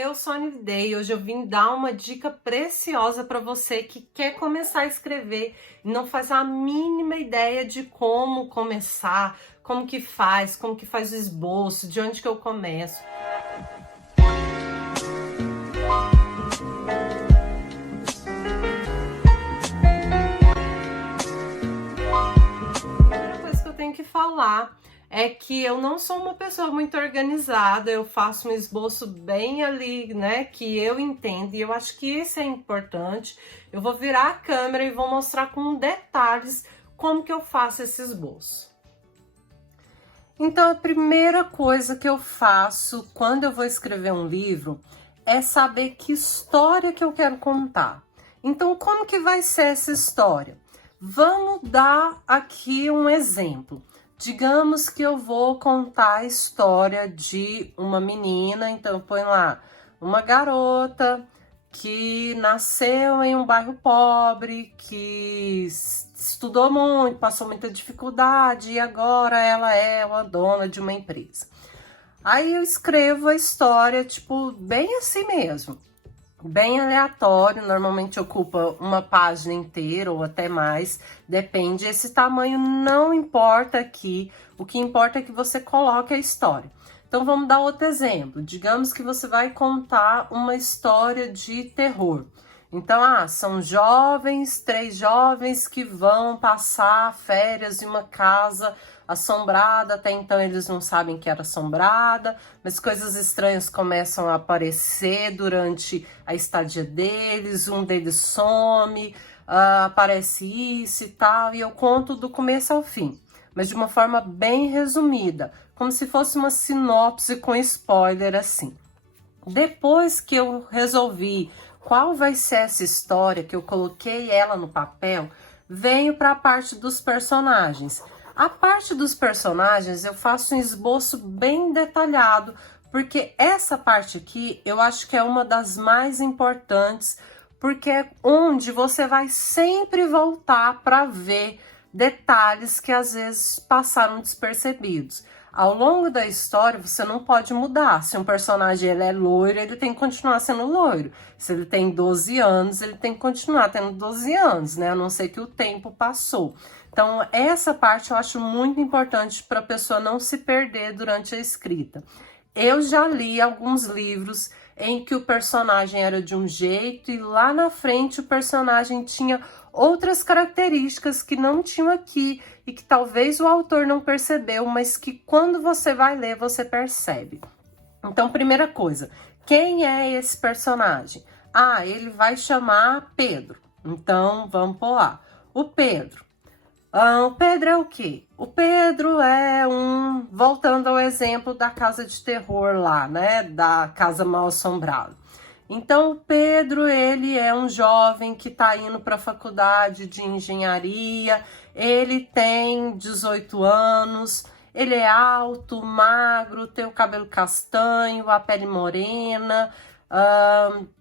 Eu sou a Nividei e hoje eu vim dar uma dica preciosa para você que quer começar a escrever e não faz a mínima ideia de como começar, como que faz o esboço, de onde que eu começo. A primeira coisa que eu tenho que falar é que eu não sou uma pessoa muito organizada, eu faço um esboço bem ali, né, que eu entendo, e eu acho que isso é importante. Eu vou virar a câmera e vou mostrar com detalhes como que eu faço esse esboço. Então, a primeira coisa que eu faço quando eu vou escrever um livro é saber que história que eu quero contar. Então, como que vai ser essa história? Vamos dar aqui um exemplo. Digamos que eu vou contar a história de uma menina, então põe lá, uma garota que nasceu em um bairro pobre, que estudou muito, passou muita dificuldade e agora ela é uma dona de uma empresa. Aí eu escrevo a história, tipo, bem assim mesmo, bem aleatório, normalmente ocupa uma página inteira ou até mais, depende, esse tamanho não importa aqui, o que importa é que você coloque a história. Então vamos dar outro exemplo, digamos que você vai contar uma história de terror. Então, são três jovens que vão passar férias em uma casa assombrada, até então eles não sabem que era assombrada, mas coisas estranhas começam a aparecer durante a estadia deles, um deles some, aparece isso e tal, e eu conto do começo ao fim, mas de uma forma bem resumida, como se fosse uma sinopse com spoiler assim. Depois que eu resolvi qual vai ser essa história, que eu coloquei ela no papel, venho para a parte dos personagens. A parte dos personagens eu faço um esboço bem detalhado, porque essa parte aqui eu acho que é uma das mais importantes, porque é onde você vai sempre voltar para ver detalhes que às vezes passaram despercebidos. Ao longo da história, você não pode mudar. Se um personagem ele é loiro, ele tem que continuar sendo loiro. Se ele tem 12 anos, ele tem que continuar tendo 12 anos, né? A não ser que o tempo passou. Então, essa parte eu acho muito importante para a pessoa não se perder durante a escrita. Eu já li alguns livros em que o personagem era de um jeito e lá na frente o personagem tinha outras características que não tinham aqui e que talvez o autor não percebeu, mas que quando você vai ler você percebe. Então, primeira coisa, quem é esse personagem? Ele vai chamar Pedro. Então, vamos por lá. O Pedro. O Pedro é o quê? O Pedro é voltando ao exemplo da casa de terror lá, né? Da casa mal assombrada. Então, o Pedro, ele é um jovem que tá indo para a faculdade de engenharia, ele tem 18 anos, ele é alto, magro, tem o cabelo castanho, a pele morena,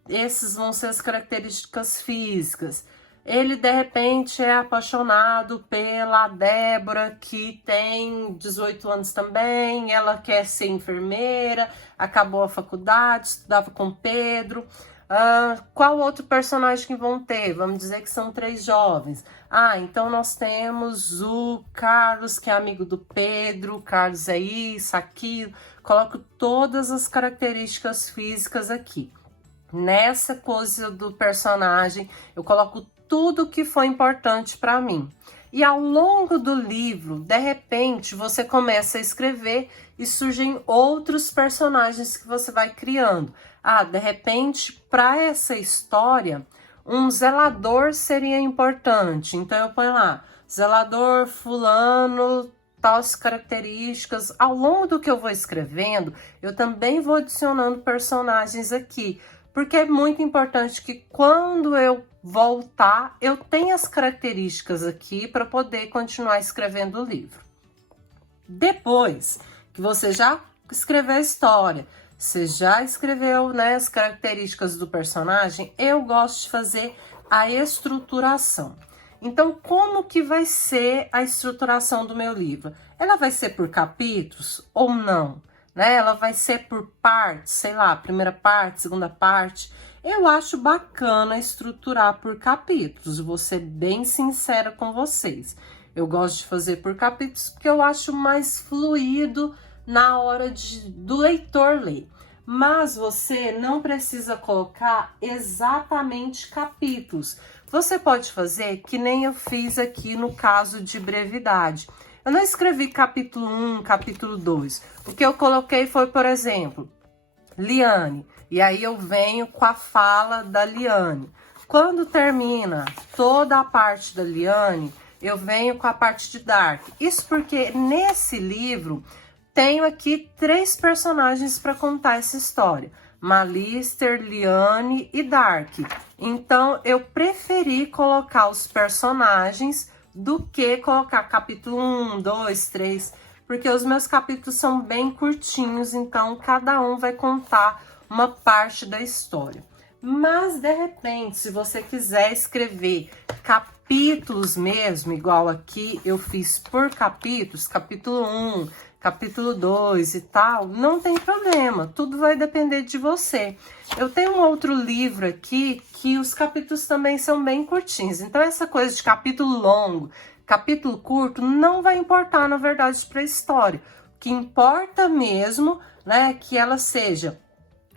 esses vão ser as características físicas. Ele, de repente, é apaixonado pela Débora, que tem 18 anos também, ela quer ser enfermeira, acabou a faculdade, estudava com Pedro. Qual outro personagem que vão ter? Vamos dizer que são 3 jovens. Então nós temos o Carlos, que é amigo do Pedro, o Carlos é isso, aquilo. Coloco todas as características físicas aqui. Nessa coisa do personagem, eu coloco tudo que foi importante para mim. E ao longo do livro, de repente, você começa a escrever e surgem outros personagens que você vai criando. De repente, para essa história, um zelador seria importante. Então eu ponho lá, zelador fulano, tais características. Ao longo do que eu vou escrevendo, eu também vou adicionando personagens aqui, porque é muito importante que quando eu voltar, eu tenha as características aqui para poder continuar escrevendo o livro. Depois que você já escreveu a história, você já escreveu, né, as características do personagem, eu gosto de fazer a estruturação. Então, como que vai ser a estruturação do meu livro? Ela vai ser por capítulos ou não? né? Ela vai ser por partes, sei lá, primeira parte, segunda parte. Eu acho bacana estruturar por capítulos, vou ser bem sincera com vocês. Eu gosto de fazer por capítulos porque eu acho mais fluido na hora do leitor ler. Mas você não precisa colocar exatamente capítulos. Você pode fazer que nem eu fiz aqui no caso de brevidade. Eu não escrevi capítulo 1, capítulo 2. O que eu coloquei foi, por exemplo, Liane. E aí eu venho com a fala da Liane. Quando termina toda a parte da Liane, eu venho com a parte de Dark. Isso porque nesse livro tenho aqui 3 personagens para contar essa história. Malister, Liane e Dark. Então eu preferi colocar os personagens do que colocar capítulo 1, 2, 3, porque os meus capítulos são bem curtinhos, então cada um vai contar uma parte da história. Mas, de repente, se você quiser escrever capítulos mesmo, igual aqui eu fiz por capítulos, capítulo 1, capítulo 2 e tal, não tem problema, tudo vai depender de você. Eu tenho um outro livro aqui que os capítulos também são bem curtinhos, então essa coisa de capítulo longo, capítulo curto, não vai importar, na verdade, para a história. O que importa mesmo, né, é que ela seja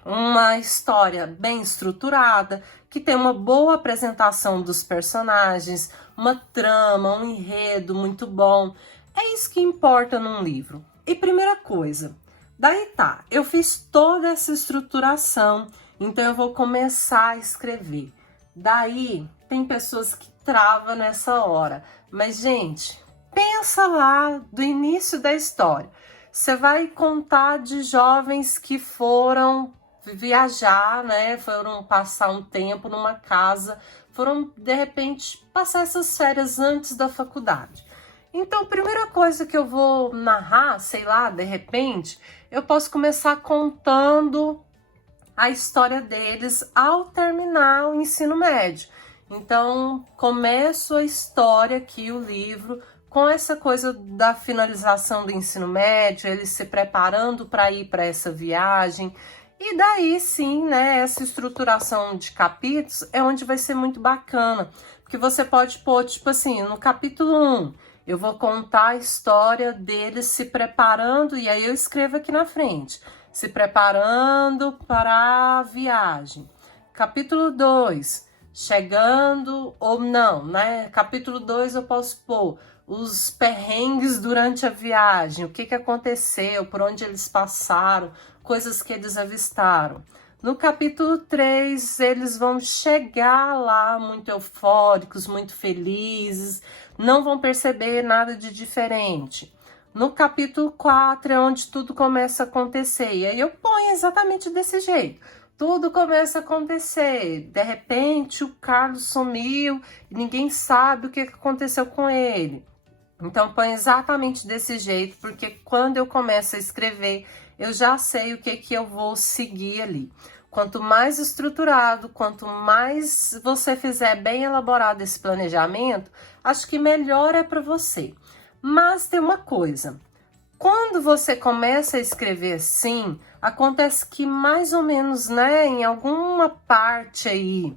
uma história bem estruturada, que tem uma boa apresentação dos personagens, uma trama, um enredo muito bom. É isso que importa num livro. E primeira coisa, daí tá, eu fiz toda essa estruturação, então eu vou começar a escrever. Daí tem pessoas que travam nessa hora, mas gente, pensa lá do início da história. Você vai contar de jovens que foram viajar, né? Foram passar um tempo numa casa, foram de repente passar essas férias antes da faculdade. Então, a primeira coisa que eu vou narrar, sei lá, de repente, eu posso começar contando a história deles ao terminar o ensino médio. Então, começo a história aqui, o livro, com essa coisa da finalização do ensino médio, eles se preparando para ir para essa viagem. E daí sim, né, essa estruturação de capítulos é onde vai ser muito bacana, porque você pode pôr, tipo assim, no capítulo 1, eu vou contar a história deles se preparando, e aí eu escrevo aqui na frente, se preparando para a viagem. Capítulo 2, chegando, ou não, né, capítulo 2 eu posso pôr os perrengues durante a viagem, o que aconteceu, por onde eles passaram, coisas que eles avistaram. No capítulo 3, eles vão chegar lá muito eufóricos, muito felizes, não vão perceber nada de diferente. No capítulo 4 é onde tudo começa a acontecer, e aí eu ponho exatamente desse jeito. Tudo começa a acontecer, de repente o Carlos sumiu e ninguém sabe o que aconteceu com ele. Então põe exatamente desse jeito, porque quando eu começo a escrever, eu já sei o que eu vou seguir ali. Quanto mais estruturado, quanto mais você fizer bem elaborado esse planejamento, acho que melhor é para você. Mas tem uma coisa, quando você começa a escrever assim, acontece que mais ou menos, né, em alguma parte aí,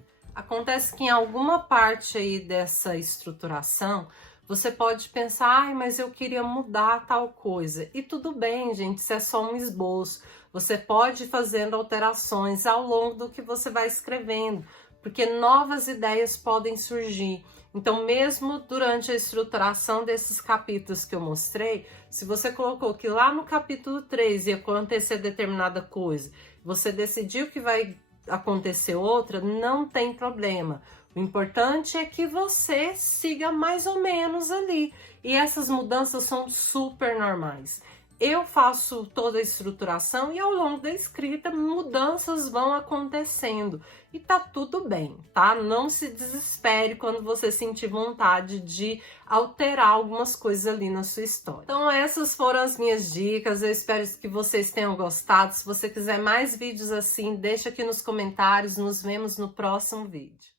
dessa estruturação, você pode pensar, ai, mas eu queria mudar tal coisa. E tudo bem, gente, isso é só um esboço. Você pode ir fazendo alterações ao longo do que você vai escrevendo, porque novas ideias podem surgir. Então, mesmo durante a estruturação desses capítulos que eu mostrei, se você colocou que lá no capítulo 3 ia acontecer determinada coisa, você decidiu que vai acontecer outra, não tem problema. O importante é que você siga mais ou menos ali. E essas mudanças são super normais. Eu faço toda a estruturação e ao longo da escrita mudanças vão acontecendo. E tá tudo bem, tá? Não se desespere quando você sentir vontade de alterar algumas coisas ali na sua história. Então essas foram as minhas dicas, eu espero que vocês tenham gostado. Se você quiser mais vídeos assim, deixa aqui nos comentários, nos vemos no próximo vídeo.